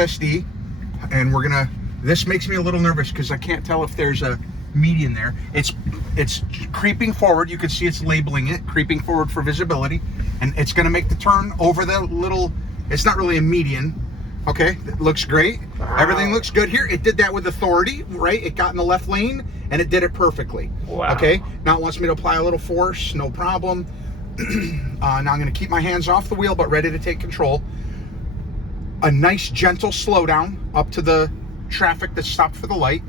FSD, and we're gonna. This makes me a little nervous because I can't tell if there's a median there. It's creeping forward. You can see it's labeling it creeping forward for visibility, and it's gonna make the turn over the little. It's not really a median. Okay, it looks great. Wow. Everything looks good here. It did that with authority, right? It got in the left lane and it did it perfectly. Wow. Okay, now it wants me to apply a little force, no problem. Now I'm gonna keep my hands off the wheel, but ready to take control. A nice gentle slowdown up to the traffic that stopped for the light.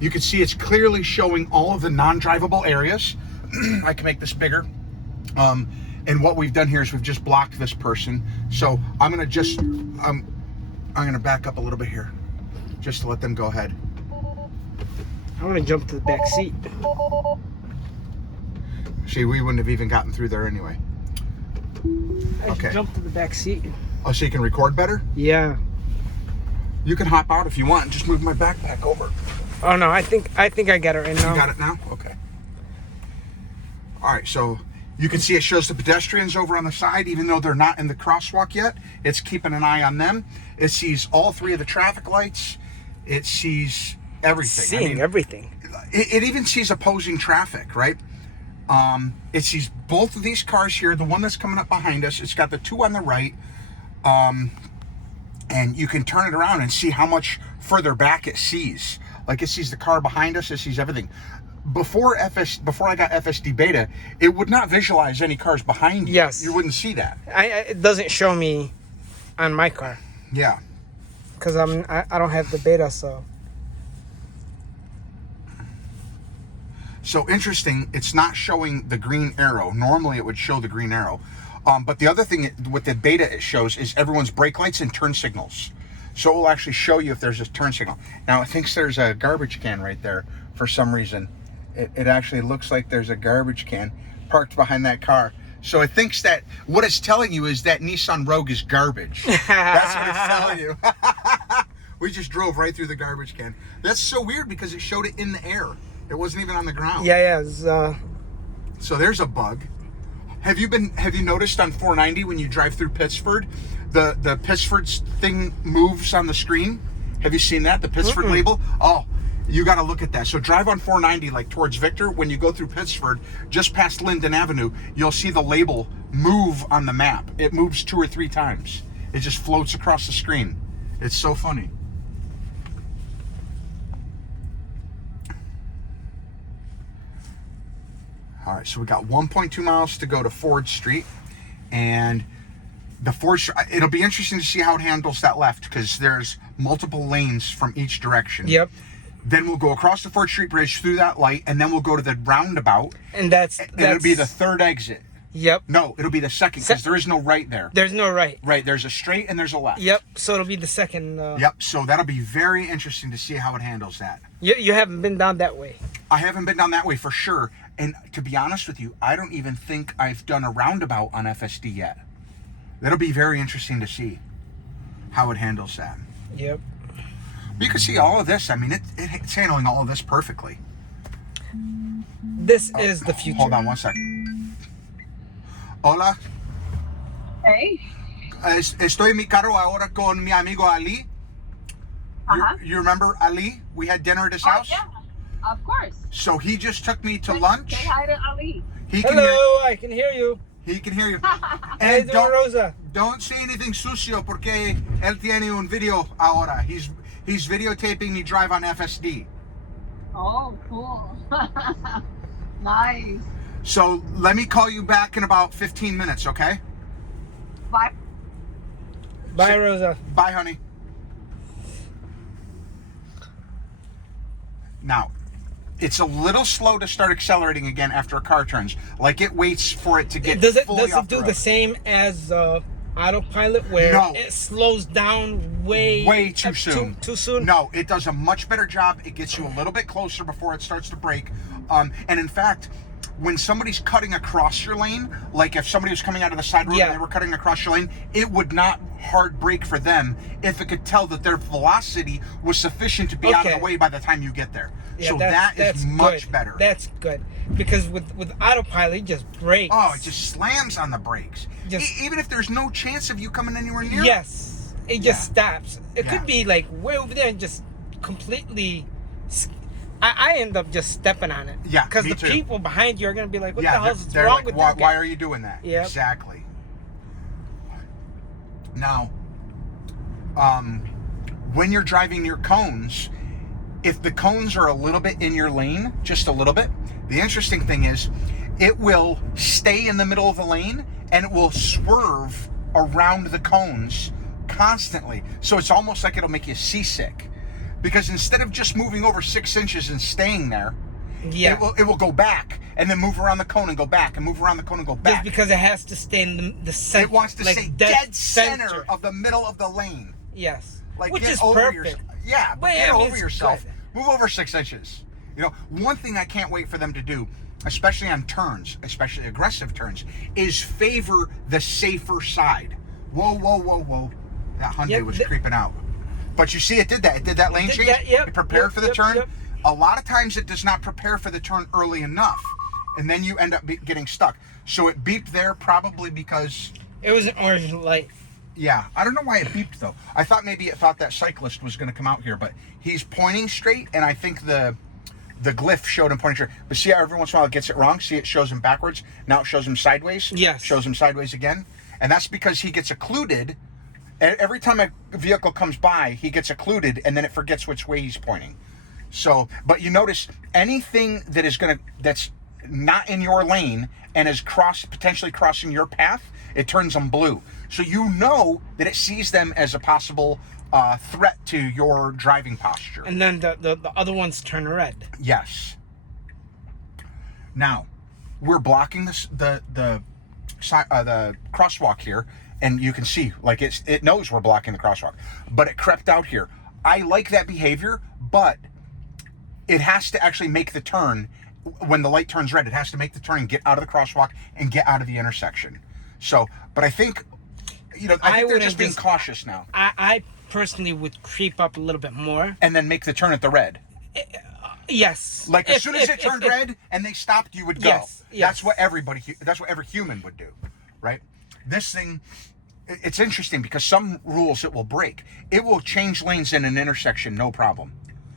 You can see it's clearly showing all of the non-drivable areas. I can make this bigger. And what we've done here is we've just blocked this person. So I'm gonna just, I'm gonna back up a little bit here, just to let them go ahead. I want to jump to the back seat. See, we wouldn't have even gotten through there anyway. Okay. Jump to the back seat. Oh, so you can record better? Yeah. You can hop out if you want. Just move my backpack over. Oh no, I think I got it right now. You got it now? Okay. All right, so you can see it shows the pedestrians over on the side, even though they're not in the crosswalk yet. It's keeping an eye on them. It sees all three of the traffic lights. It sees everything. Seeing everything. It even sees opposing traffic, right? It sees both of these cars here, the one that's coming up behind us. It's got the two on the right. And you can turn it around and see how much further back it sees. Like it sees the car behind us, it sees everything. Before I got FSD Beta, it would not visualize any cars behind you. Yes. You wouldn't see that. It doesn't show me on my car. Yeah. Because I don't have the beta, so. So interesting, it's not showing the green arrow. Normally it would show the green arrow. But the other thing with the beta it shows is everyone's brake lights and turn signals. So it will actually show you if there's a turn signal. Now it thinks there's a garbage can right there for some reason. It actually looks like there's a garbage can parked behind that car. So it thinks that what it's telling you is that Nissan Rogue is garbage. That's what it's telling you. We just drove right through the garbage can. That's so weird because it showed it in the air. It wasn't even on the ground. Yeah, it was, So there's a bug. Have you noticed on 490 when you drive through Pittsford, the Pittsford thing moves on the screen? Have you seen that? The Pittsford label? Oh, you got to look at that. So drive on 490 like towards Victor. When you go through Pittsford, just past Linden Avenue, you'll see the label move on the map. It moves 2 or 3 times. It just floats across the screen. It's so funny. All right, so we got 1.2 miles to go to Ford Street, and the Ford. It'll be interesting to see how it handles that left because there's multiple lanes from each direction. Yep. Then we'll go across the Ford Street Bridge through that light, and then we'll go to the roundabout. And it'll be the third exit. Yep. No, it'll be the second because there is no right there. There's no right. Right, there's a straight and there's a left. Yep. So it'll be the second. Yep. So that'll be very interesting to see how it handles that. You haven't been down that way. I haven't been down that way for sure. And to be honest with you, I don't even think I've done a roundabout on FSD yet. That'll be very interesting to see how it handles that. Yep. You can see all of this. I mean, it's handling all of this perfectly. This is the future. Hold on one second. Hola. Hey. Estoy en mi carro ahora con mi amigo Ali. You remember Ali? We had dinner at his house. Yeah, of course. So he just took me to lunch. Say hi to Ali. Hello, I can hear you. He can hear you. How you doing, Rosa? Don't say anything sucio porque él tiene un video ahora. He's videotaping me drive on FSD. Oh, cool. Nice. So let me call you back in about 15 minutes, okay? Bye. Bye, Rosa. Bye, honey. Now, it's a little slow to start accelerating again after a car turns. Like it waits for it to get fully off the road. Do the same as autopilot where it slows down way too soon? Too soon? No, it does a much better job. It gets you a little bit closer before it starts to brake. And in fact, when somebody's cutting across your lane, like if somebody was coming out of the side road and they were cutting across your lane, it would not hard brake for them if it could tell that their velocity was sufficient to be out of the way by the time you get there. Yeah, so that is much better. That's good. Because with autopilot, it just brakes. Oh, it just slams on the brakes. Even if there's no chance of you coming anywhere near it. Yes. it just stops. It Yeah. could be like way over there and just completely. I end up just stepping on it. Yeah, Because me the too. people behind you are gonna be like, "What the hell's they're wrong like, with why, that guy?" why are you doing that? Yep. Exactly. Now, when you're driving your cones, if the cones are a little bit in your lane, just a little bit, the interesting thing is it will stay in the middle of the lane and it will swerve around the cones constantly. So it's almost like it'll make you seasick. Because instead of just moving over 6 inches and staying there, Yeah. it will go back and then move around the cone and go back and move around the cone and go back. Just because it has to stay in the center. It wants to like stay dead center of the middle of the lane. Yes. Like, Which get is over perfect. Yeah, but But, get I mean, over it's yourself. good. Move over 6 inches. You know, one thing I can't wait for them to do, especially on turns, especially aggressive turns, is favor the safer side. Whoa, whoa, whoa, whoa. That Hyundai Yep, was creeping out. But you see, it did that. It did that lane did change. that, yep, It prepared yep, for the yep, turn. yep. A lot of times it does not prepare for the turn early enough. And then you end up getting stuck. So it beeped there probably because... It was an orange light. Yeah, I don't know why it beeped though. I thought maybe it thought that cyclist was going to come out here, but he's pointing straight, and I think the glyph showed him pointing straight. But see how every once in a while it gets it wrong? See, it shows him backwards. Now it shows him sideways. Yes. Shows him sideways again. And that's because he gets occluded. Every time a vehicle comes by, he gets occluded, and then it forgets which way he's pointing. So, but you notice anything that is that's not in your lane and is potentially crossing your path, it turns them blue. So you know that it sees them as a possible threat to your driving posture. And then the other ones turn red. Yes. Now, we're blocking the crosswalk here, and you can see, like, it knows we're blocking the crosswalk, but it crept out here. I like that behavior, but it has to actually make the turn. When the light turns red, it has to make the turn and get out of the crosswalk and get out of the intersection. So, but I think, I think they're just being cautious now. I personally would creep up a little bit more. And then make the turn at the red. Yes. Like, as soon as it turned red and they stopped, you would go. Yes. That's what every human would do, right? This thing, it's interesting because some rules it will break. It will change lanes in an intersection, no problem.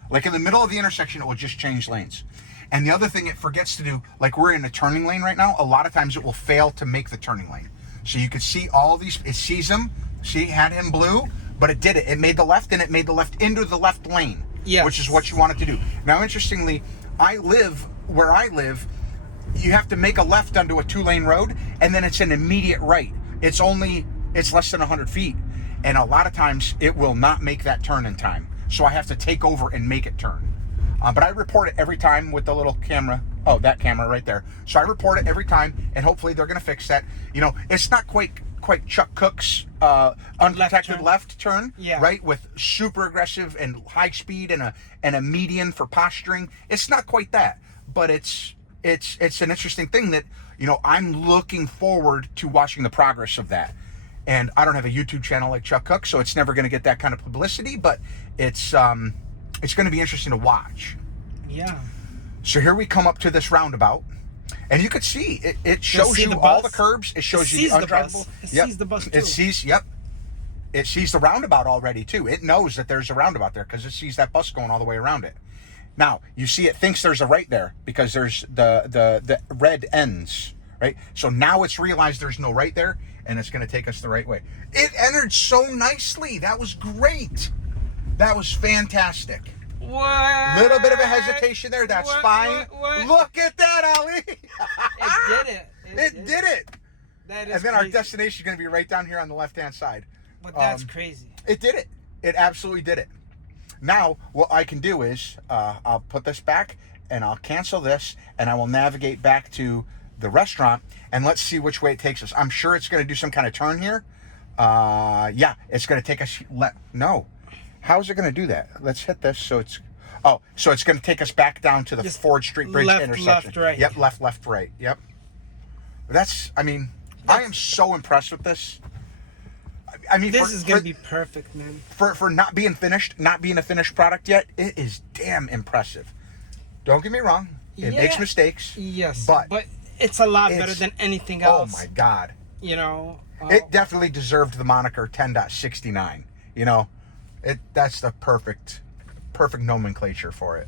Like in the middle of the intersection, it will just change lanes. And the other thing it forgets to do, like we're in a turning lane right now, a lot of times it will fail to make the turning lane. So you could see all these, it sees them, see, it had him blue, but it did it. It made the left, and it made the left into the left lane, yes. Which is what you want it to do. Now, interestingly, where I live, you have to make a left onto a 2-lane road, and then it's an immediate right. It's less than 100 feet. And a lot of times it will not make that turn in time. So I have to take over and make it turn. But I report it every time with the little camera. Oh, that camera right there. So I report it every time, and hopefully they're going to fix that. It's not quite Chuck Cook's unprotected left turn, yeah. Right? With super aggressive and high speed and a median for posturing. It's not quite that, but it's an interesting thing that I'm looking forward to watching the progress of that. And I don't have a YouTube channel like Chuck Cook, so it's never going to get that kind of publicity, but it's going to be interesting to watch. Yeah. So here we come up to this roundabout, and you could see it shows you all the curbs. It shows you the undrivable. It sees the bus too. It sees the roundabout already too. It knows that there's a roundabout there because it sees that bus going all the way around it. Now you see, it thinks there's a right there because there's the red ends, right? So now it's realized there's no right there, and it's going to take us the right way. It entered so nicely. That was great. That was fantastic. What? Little bit of a hesitation there. That's fine. What? Look at that, Ali. It did it. It did it. That is And then crazy. our destination is going to be right down here on the left-hand side. But that's crazy. It did it. It absolutely did it. Now, what I can do is I'll put this back, and I'll cancel this, and I will navigate back to the restaurant, and let's see which way it takes us. I'm sure it's going to do some kind of turn here. Yeah, it's going to take us... No. How is it going to do that? Let's hit this. So it's going to take us back down to the Just Ford Street Bridge intersection. Left, right. Yep, left, right. Yep. I am so impressed with this. This is going to be perfect, man. For not being finished, not being a finished product yet, it is damn impressive. Don't get me wrong. It makes mistakes. Yes. But it's a lot better than anything else. Oh my God. It definitely deserved the moniker 10.69. You know, that's the perfect nomenclature for it.